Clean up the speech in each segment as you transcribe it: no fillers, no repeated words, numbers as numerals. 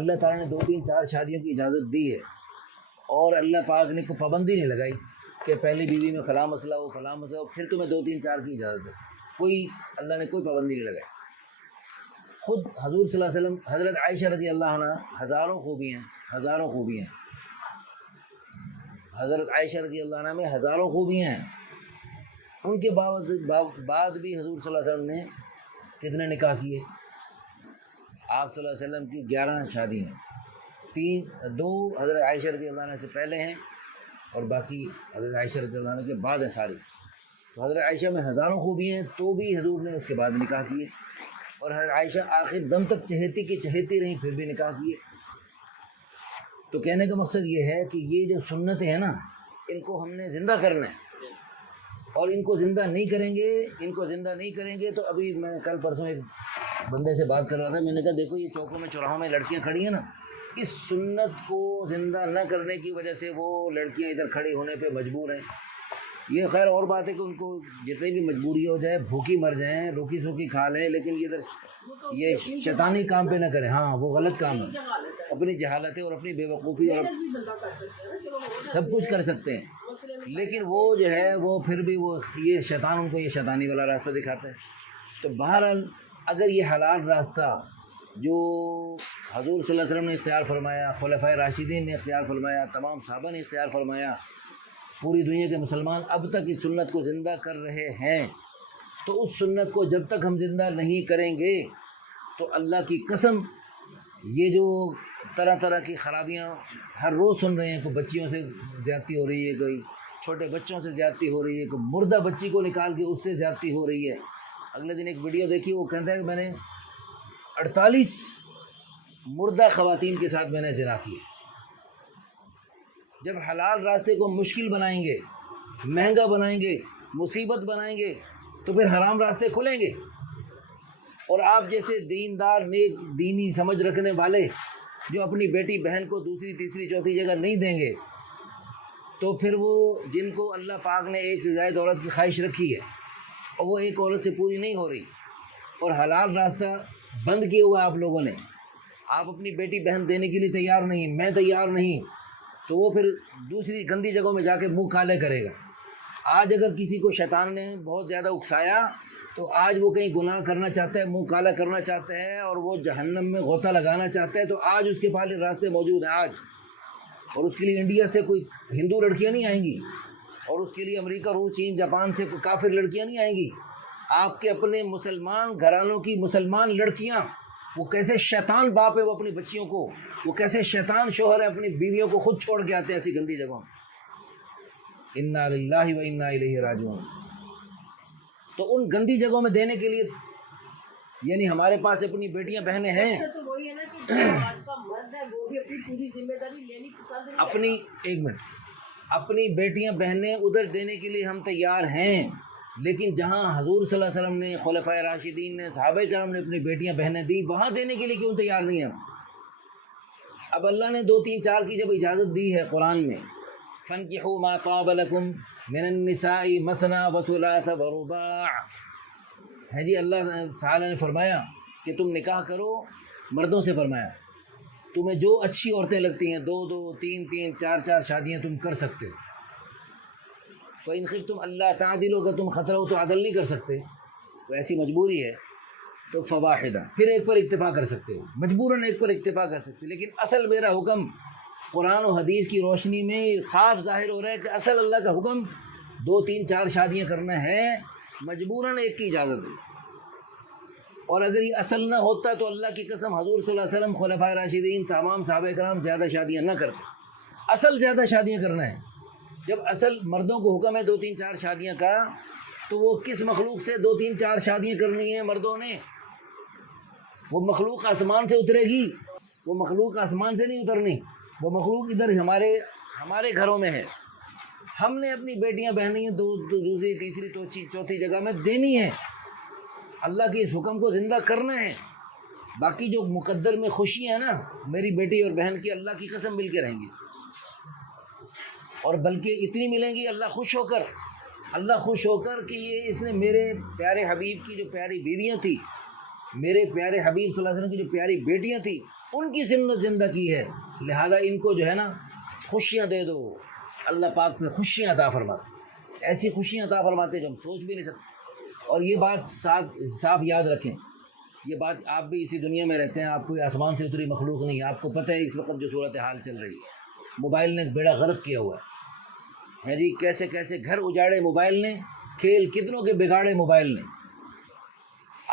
اللہ تعالیٰ نے 2 3 4 شادیوں کی اجازت دی ہے، اور اللہ پاک نے کوئی پابندی نہیں لگائی کہ پہلی بیوی میں فلاں مسئلہ ہو فلاں مسئلہ ہو پھر تمہیں 2 3 4 کی اجازت ہے، کوئی اللہ نے کوئی پابندی نہیں لگائی۔ خود حضور صلی اللہ علیہ وسلم، حضرت عائشہ رضی اللہ عنہ ہزاروں خوبیاں حضرت عائشہ رضی اللہ عنہ میں ہزاروں خوبیاں ہیں، ان کے بعد بھی حضور صلی اللہ علیہ وسلم نے کتنے نکاح کیے؟ آپ صلی اللہ علیہ وسلم کی 11 شادی ہیں، 2 حضرت عائشہ رضی اللہ عنہ سے پہلے ہیں اور باقی حضرت عائشہ رضی اللہ عنہ کے بعد ہیں ساری۔ تو حضرت عائشہ میں ہزاروں خوبیاں ہیں تو بھی حضور نے اس کے بعد نکاح کیے، اور حضرت عائشہ آخر دم تک چہیتی رہیں پھر بھی نکاح کیے۔ تو کہنے کا مقصد یہ ہے کہ یہ جو سنتیں ہیں نا، ان کو ہم نے زندہ کرنا ہے، اور ان کو زندہ نہیں کریں گے تو ابھی میں کل پرسوں ایک بندے سے بات کر رہا تھا، میں نے کہا دیکھو یہ چوکوں میں چوراہوں میں لڑکیاں کھڑی ہیں نا، اس سنت کو زندہ نہ کرنے کی وجہ سے وہ لڑکیاں ادھر کھڑی ہونے پہ مجبور ہیں۔ یہ خیر اور بات ہے کہ ان کو جتنی بھی مجبوری ہو جائے، بھوکی مر جائیں، روکی سوکی کھا لیں، لیکن یہ شیطانی کام پہ نہ کریں۔ ہاں وہ غلط کام ہے، اپنی جہالتیں اور اپنی بے وقوفی اور سب کچھ کر سکتے ہیں، لیکن وہ جو ہے وہ پھر بھی وہ یہ شیطان ان کو یہ شیطانی والا راستہ دکھاتا ہے۔ تو بہرحال اگر یہ حلال راستہ جو حضور صلی اللہ علیہ وسلم نے اختیار فرمایا، خلفائے راشدین نے اختیار فرمایا، تمام صحابہ نے اختیار فرمایا، پوری دنیا کے مسلمان اب تک اس سنت کو زندہ کر رہے ہیں، تو اس سنت کو جب تک ہم زندہ نہیں کریں گے تو اللہ کی قسم یہ جو طرح طرح کی خرابیاں ہر روز سن رہے ہیں، کوئی بچیوں سے زیادتی ہو رہی ہے، کوئی چھوٹے بچوں سے زیادتی ہو رہی ہے، کوئی مردہ بچی کو نکال کے اس سے زیادتی ہو رہی ہے۔ اگلے دن ایک ویڈیو دیکھی، وہ کہتا ہے کہ میں نے 48 مردہ خواتین کے ساتھ میں نے زنا کیا۔ جب حلال راستے کو مشکل بنائیں گے، مہنگا بنائیں گے، مصیبت بنائیں گے تو پھر حرام راستے کھلیں گے، اور آپ جیسے دیندار نیک دینی سمجھ رکھنے والے جو اپنی بیٹی بہن کو دوسری تیسری چوتھی جگہ نہیں دیں گے، تو پھر وہ جن کو اللہ پاک نے ایک سے زائد عورت کی خواہش رکھی ہے اور وہ ایک عورت سے پوری نہیں ہو رہی، اور حلال راستہ بند کیا ہوا آپ لوگوں نے، آپ اپنی بیٹی بہن دینے کے لیے تیار نہیں، میں تیار نہیں، تو وہ پھر دوسری گندی جگہوں میں جا کے منہ کالے کرے گا۔ آج اگر کسی کو شیطان نے بہت زیادہ اکسایا تو آج وہ کہیں گناہ کرنا چاہتا ہے، منہ کالا کرنا چاہتا ہے اور وہ جہنم میں غوطہ لگانا چاہتا ہے، تو آج اس کے پاس راستے موجود ہیں آج، اور اس کے لیے انڈیا سے کوئی ہندو لڑکیاں نہیں آئیں گی، اور اس کے لیے امریکہ، روس، چین، جاپان سے کوئی کافر لڑکیاں نہیں آئیں گی۔ آپ کے اپنے مسلمان گھرانوں کی مسلمان لڑکیاں، وہ کیسے شیطان باپ ہے وہ اپنی بچیوں کو، وہ کیسے شیطان شوہر ہے اپنی بیویوں کو خود چھوڑ کے آتے ہیں ایسی گندی جگہوں میں۔ انا للہ و انا الیہ راجعون۔ تو ان گندی جگہوں میں دینے کے لیے یعنی ہمارے پاس اپنی بیٹیاں بہنیں ہیں، تو وہی ہے نا کہ آج کا مرد ہے وہ بھی اپنی پوری ذمہ داری لینی پسند نہیں کرتا۔ اپنی بیٹیاں بہنیں ادھر دینے کے لیے ہم تیار ہیں، لیکن جہاں حضور صلی اللہ علیہ وسلم نے، خلفائے راشدین نے، صحابہ کرام نے اپنی بیٹیاں بہنیں دی، وہاں دینے کے لیے کیوں تیار نہیں ہیں؟ اب اللہ نے 2 3 4 کی جب اجازت دی ہے قرآن میں، فَانْكِحُوا مَا طَابَ لَكُم مِّنَ النِّسَاءِ مَثْنَىٰ وَثُلَاثَ وَرُبَاعَ، ہے جی اللہ تعالیٰ نے فرمایا کہ تم نکاح کرو، مردوں سے فرمایا تمہیں جو اچھی عورتیں لگتی ہیں 2 2 3 3 4 4 شادیاں تم کر سکتے ہو۔ فَإِنْ خِفْتُمْ أَلَّا تَعْدِلُوا، اگر تم خطرہ ہو تو عدل نہیں کر سکتے، تو ایسی مجبوری ہے تو فواحدہ، پھر ایک پر اکتفا کر سکتے ہو، مجبوراً ایک پر اکتفا کر سکتے، لیکن اصل میرا حکم قرآن و حدیث کی روشنی میں صاف ظاہر ہو رہا ہے کہ اصل اللہ کا حکم 2 3 4 شادیاں کرنا ہے، مجبوراً ایک کی اجازت ہے۔ اور اگر یہ اصل نہ ہوتا تو اللہ کی قسم حضور صلی اللہ علیہ وسلم، خلفائے راشدین، تمام صحابہ کرام زیادہ شادیاں نہ کرتے، اصل زیادہ شادیاں کرنا ہے۔ جب اصل مردوں کو حکم ہے 2 3 4 شادیاں کا، تو وہ کس مخلوق سے 2 3 4 شادیاں کرنی ہیں مردوں نے؟ وہ مخلوق آسمان سے اترے گی؟ وہ مخلوق آسمان سے نہیں اترنی، وہ مخلوق ادھر ہمارے گھروں میں ہے۔ ہم نے اپنی بیٹیاں بہنیں دوسری تیسری چوتھی جگہ میں دینی ہے، اللہ کے اس حکم کو زندہ کرنا ہے۔ باقی جو مقدر میں خوشیاں ہیں نا میری بیٹی اور بہن کی، اللہ کی قسم مل کے رہیں گی، اور بلکہ اتنی ملیں گی اللہ خوش ہو کر کہ یہ اس نے میرے پیارے حبیب کی جو پیاری بیویاں تھیں، میرے پیارے حبیب صلی اللہ علیہ وسلم کی جو پیاری بیٹیاں تھیں، ان کی سنت زندہ کی ہے، لہذا ان کو جو ہے نا خوشیاں دے دو۔ اللہ پاک میں خوشیاں عطا فرماتے، ایسی خوشیاں عطا فرماتے جو ہم سوچ بھی نہیں سکتے۔ اور یہ بات صاف یاد رکھیں، یہ بات آپ بھی اسی دنیا میں رہتے ہیں، آپ کوئی آسمان سے اتری مخلوق نہیں ہے، آپ کو پتہ ہے اس وقت جو صورتحال چل رہی ہے، موبائل نے بیڑا غرق کیا ہوا ہے جی، کیسے کیسے گھر اجاڑے موبائل نے، کھیل کتنوں کے بگاڑے موبائل نے۔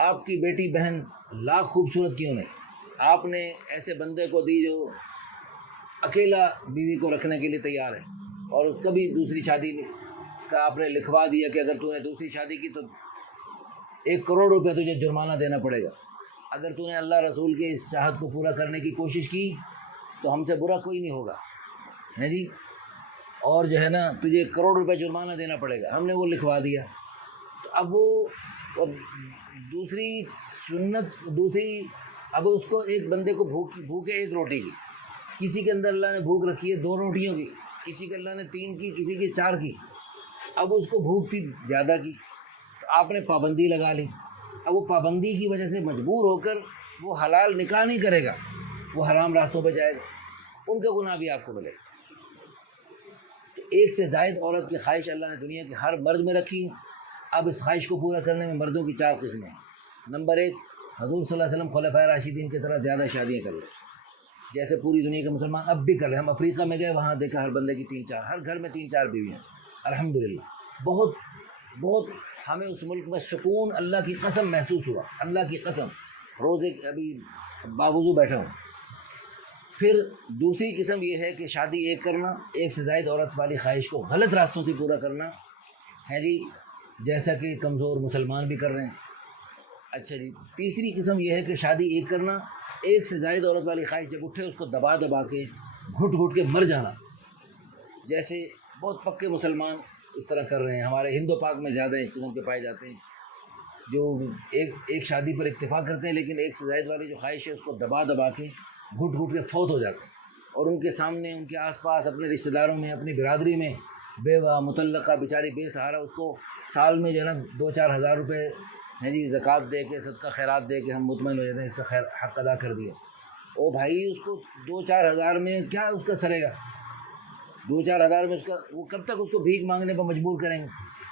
آپ کی بیٹی بہن لاکھ خوبصورت کیوں نہیں، آپ نے ایسے بندے کو دی جو اکیلا بیوی کو رکھنے کے لیے تیار ہے، اور کبھی دوسری شادی کا آپ نے لکھوا دیا کہ اگر تو نے دوسری شادی کی تو 1 کروڑ روپے تجھے جرمانہ دینا پڑے گا۔ اگر تو نے اللہ رسول کے اس چاہت کو پورا کرنے کی کوشش کی تو ہم سے برا کوئی نہیں ہوگا، ہے جی، اور جو ہے نا تجھے 1 کروڑ روپے جرمانہ دینا پڑے گا۔ ہم نے وہ لکھوا دیا، تو اب وہ دوسری سنت اب اس کو ایک بندے کو بھوک ہے 1 روٹی کی، کسی کے اندر اللہ نے بھوک رکھی ہے 2 روٹیوں کی، کسی کے اللہ نے 3 کی، کسی کی 4 کی، اب اس کو بھوک تھی زیادہ کی، تو آپ نے پابندی لگا لی۔ اب وہ پابندی کی وجہ سے مجبور ہو کر وہ حلال نکاح نہیں کرے گا، وہ حرام راستوں پہ جائے گا، ان کا گناہ بھی آپ کو ملے گا۔ تو ایک سے زائد عورت کی خواہش اللہ نے دنیا کے ہر مرد میں رکھی ہے۔ اب اس خواہش کو پورا کرنے میں مردوں کی 4 قسمیں ہیں۔ نمبر 1، حضور صلی اللہ علیہ وسلم خلفائے راشدین کی طرح زیادہ شادیاں کر لیں، جیسے پوری دنیا کے مسلمان اب بھی کر رہے ہیں۔ ہم افریقہ میں گئے، وہاں دیکھا ہر بندے کی 3-4، ہر گھر میں 3-4 بیویاں، الحمدللہ۔ بہت بہت ہمیں اس ملک میں سکون، اللہ کی قسم محسوس ہوا، اللہ کی قسم، روزے ابھی باوضو بیٹھا ہوں۔ پھر دوسری قسم یہ ہے کہ شادی ایک کرنا، ایک سے زائد عورت والی خواہش کو غلط راستوں سے پورا کرنا ہے جی، جیسا کہ کمزور مسلمان بھی کر رہے ہیں۔ اچھا جی، تیسری قسم یہ ہے کہ شادی ایک کرنا، ایک سے زائد عورت والی خواہش جب اٹھے اس کو دبا دبا کے گھٹ گھٹ کے مر جانا، جیسے بہت پکے مسلمان اس طرح کر رہے ہیں۔ ہمارے ہند و پاک میں زیادہ اس قسم کے پائے جاتے ہیں، جو ایک شادی پر اکتفا کرتے ہیں لیکن ایک سے زائد والی جو خواہش ہے اس کو دبا دبا کے گھٹ گھٹ کے فوت ہو جاتے ہیں، اور ان کے سامنے، ان کے آس پاس، اپنے رشتہ داروں میں، اپنی برادری میں بیوہ مطلقہ بیچاری بے سہارا، اس کو سال میں جو ہے نا 2-4 ہزار روپے ہیں جی زکوٰۃ دے کے، صدقہ خیرات دے کے ہم مطمئن ہو جاتے ہیں اس کا خیر حق ادا کر دیا۔ او بھائی، اس کو 2-4 ہزار میں کیا اس کا سرے گا؟ 2-4 ہزار میں اس کا، وہ کب تک اس کو بھیک مانگنے پر مجبور کریں گے؟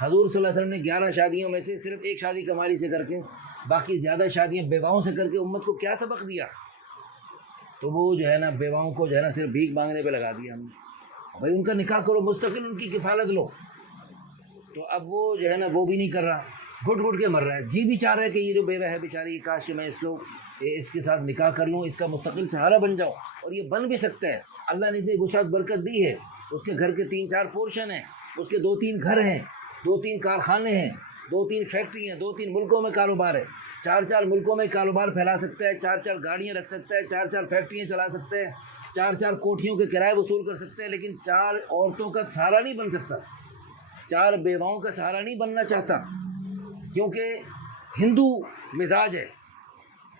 حضور صلی اللہ علیہ وسلم نے 11 شادیوں میں سے صرف 1 شادی کماری سے کر کے، باقی زیادہ شادیاں بیواؤں سے کر کے امت کو کیا سبق دیا؟ تو وہ جو ہے نا بیواؤں کو جو ہے نا صرف بھیک مانگنے پہ لگا دیا ہم نے۔ بھائی ان کا نکاح کرو، مستقل ان کی کفالت لو۔ تو اب وہ جو ہے نا وہ بھی نہیں کر رہا، گھٹ گھٹ کے مر رہا ہے۔ جی بھی چاہ رہا ہے کہ یہ جو بیوہ ہے بیچاری، کاش کہ میں اس کے ساتھ نکاح کر لوں، اس کا مستقل سہارا بن جاؤں، اور یہ بن بھی سکتا ہے۔ اللہ نے اتنی وسعت برکت دی ہے، اس کے گھر کے 3-4 پورشن ہیں، اس کے 2-3 گھر ہیں، 2-3 کارخانے ہیں، 2-3 فیکٹری ہیں، 2-3 ملکوں میں کاروبار ہے، 4-4 ملکوں میں کاروبار پھیلا سکتا ہے، 4-4 گاڑیاں رکھ سکتا ہے، 4-4 فیکٹریاں چلا سکتا ہے، 4-4 کوٹھیوں کے کرائے وصول کر سکتے ہیں، لیکن 4 عورتوں کا سہارا نہیں بن سکتا، 4 بیواؤں کا سہارا نہیں بننا چاہتا، کیونکہ ہندو مزاج ہے،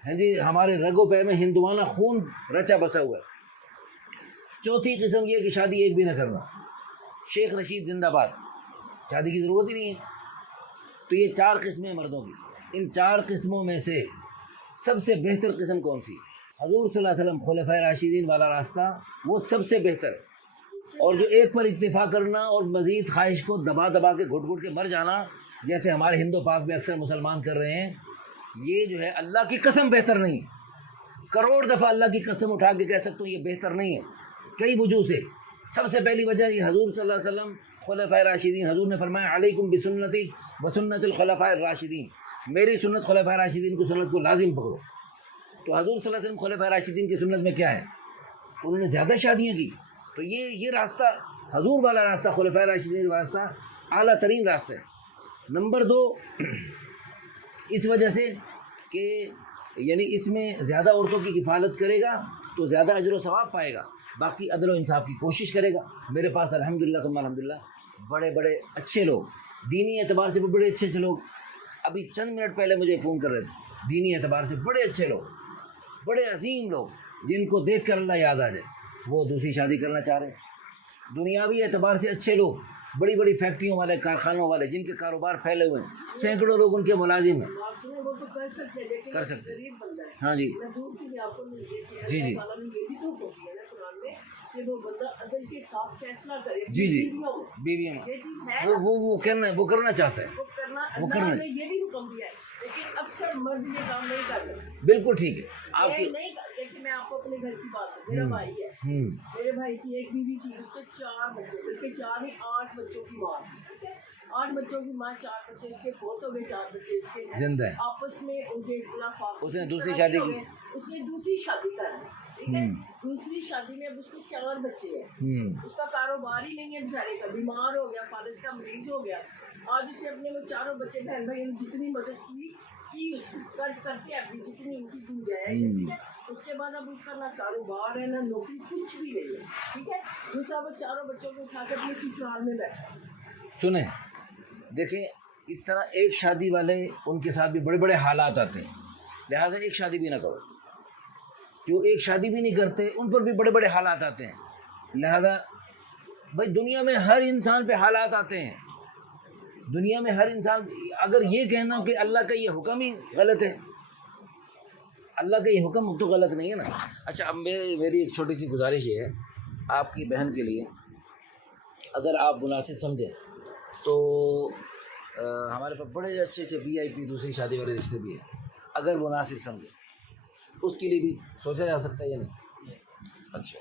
ہاں جی، ہمارے رگو پے میں ہندوانہ خون رچا بسا ہوا ہے۔ چوتھی قسم یہ کہ شادی ایک بھی نہ کرنا، شیخ رشید زندہ باد، شادی کی ضرورت ہی نہیں ہے۔ تو یہ 4 قسمیں مردوں کی، ان 4 قسموں میں سے سب سے بہتر قسم کون سی؟ حضور صلی اللہ علیہ وسلم خلفائے راشدین والا راستہ وہ سب سے بہتر ہے، اور جو ایک پر اکتفا کرنا اور مزید خواہش کو دبا دبا کے گھٹ گھٹ کے مر جانا، جیسے ہمارے ہند و پاک میں اکثر مسلمان کر رہے ہیں، یہ جو ہے اللہ کی قسم بہتر نہیں ہے۔ کروڑ دفعہ اللہ کی قسم اٹھا کے کہہ سکتا ہوں یہ بہتر نہیں ہے، کئی وجوہ سے۔ سب سے پہلی وجہ یہ حضور صلی اللہ علیہ وسلم خلفائے راشدین، حضور نے فرمایا علیکم بسنتی وسنت الخلفاء الراشدین، میری سنت خلفائے راشدین کی سنت کو لازم پکڑو۔ تو حضور صلی اللہ علیہ وسلم خلفائے راشدین کی سنت میں کیا ہے؟ انہوں نے زیادہ شادیاں کی، تو یہ راستہ حضور والا راستہ، خلفائے راشدین کا راستہ اعلیٰ ترین راستہ ہے۔ نمبر 2، اس وجہ سے کہ یعنی اس میں زیادہ عورتوں کی کفالت کرے گا تو زیادہ اجر و ثواب پائے گا، باقی عدل و انصاف کی کوشش کرے گا۔ میرے پاس الحمدللہ ثم الحمدللہ بڑے بڑے اچھے لوگ، دینی اعتبار سے بھی بڑے اچھے لوگ، ابھی چند منٹ پہلے مجھے فون کر رہے تھے، دینی اعتبار سے بڑے اچھے لوگ، بڑے عظیم لوگ، جن کو دیکھ کر اللہ یاد آ جائے، وہ دوسری شادی کرنا چاہ رہے ہیں۔ دنیاوی اعتبار سے اچھے لوگ، بڑی بڑی فیکٹریوں والے, کارخانوں والے, جن کے کاروبار پھیلے ہوئے ہیں, سینکڑوں لوگ ان کے ملازم ہیں. آپ سنیں وہ تو کر سکتے ہیں لیکن کر سکتے ہیں. غریب بندہ ہے. ہاں جی میں دور کی بھی آپ کو نہیں دیتی. جی جی اللہ تعالیٰ نے یہ بھی تو حکم دیا نا قرآن میں کہ وہ بندہ عدل کے ساتھ فیصلہ کرے جی جی بیویوں میں. بیویوں میں یہ چیز ہے نا, وہ کرنا چاہتا ہے. وہ کرنا وہ اللہ کرنا نے یہ بھی حکم دیا ہے, لیکن اکثر مرد یہ کام نہیں کرتے. بالکل ٹھیک ہے. آپ یہ کی نہیں کرتے کہ میں آپ کو اپنے گھر کی بات کروں. میرا بھائی ہے, ہوں میرے بھائی کی ایک بیوی تھی, اس کے 4 بچے, بلکہ 4 نہیں 8 بچوں کی ماں تھی. ٹھیک ہے, 8 بچوں کی ماں, 4 بچے اس کے فوت ہو گئے, 4 بچے اس کے ہیں. زندہ ہے. آپس میں ان کے اختلافات, اس نے اس دوسری طرح شادی ہو کی. گئے. اس نے دوسری شادی کر لی. ٹھیک ہے, دوسری شادی میں اب اس کے 4 بچے ہیں. اس کا کاروبار ہی نہیں ہے بیچارے کا, بیمار ہو گیا, فالج کا مریض ہو گیا. آج اس نے اپنے وہ 4 بچے بہن بھائی نے جتنی مدد کی اس کی کرتے ہیں اپنی جتنی ان کی گنجائش ہے. ٹھیک ہے, اس کے بعد اب اس کا نہ کاروبار ہے نہ نوکری, کچھ بھی نہیں ہے. ٹھیک ہے, دوسرا وہ 4 بچوں کو اٹھا کے اپنے سسرال میں بیٹھا. سنیں, دیکھیں اس طرح ایک شادی والے ان کے ساتھ بھی بڑے بڑے حالات آتے ہیں, لہٰذا ایک شادی بھی نہ کرو. جو ایک شادی بھی نہیں کرتے ان پر بھی بڑے بڑے حالات آتے ہیں. لہذا بھائی دنیا میں ہر انسان پہ حالات آتے ہیں. دنیا میں ہر انسان, اگر یہ کہنا کہ اللہ کا یہ حکم ہی غلط ہے, اللہ کا یہ حکم تو غلط نہیں ہے نا. اچھا, اب میری ایک چھوٹی سی گزارش یہ ہے آپ کی بہن کے لیے, اگر آپ مناسب سمجھیں تو ہمارے پاس بڑے اچھے اچھے VIP دوسری شادی والے رشتے بھی ہیں. اگر مناسب سمجھیں اس کے لیے بھی سوچا جا سکتا ہے یا نہیں. اچھا.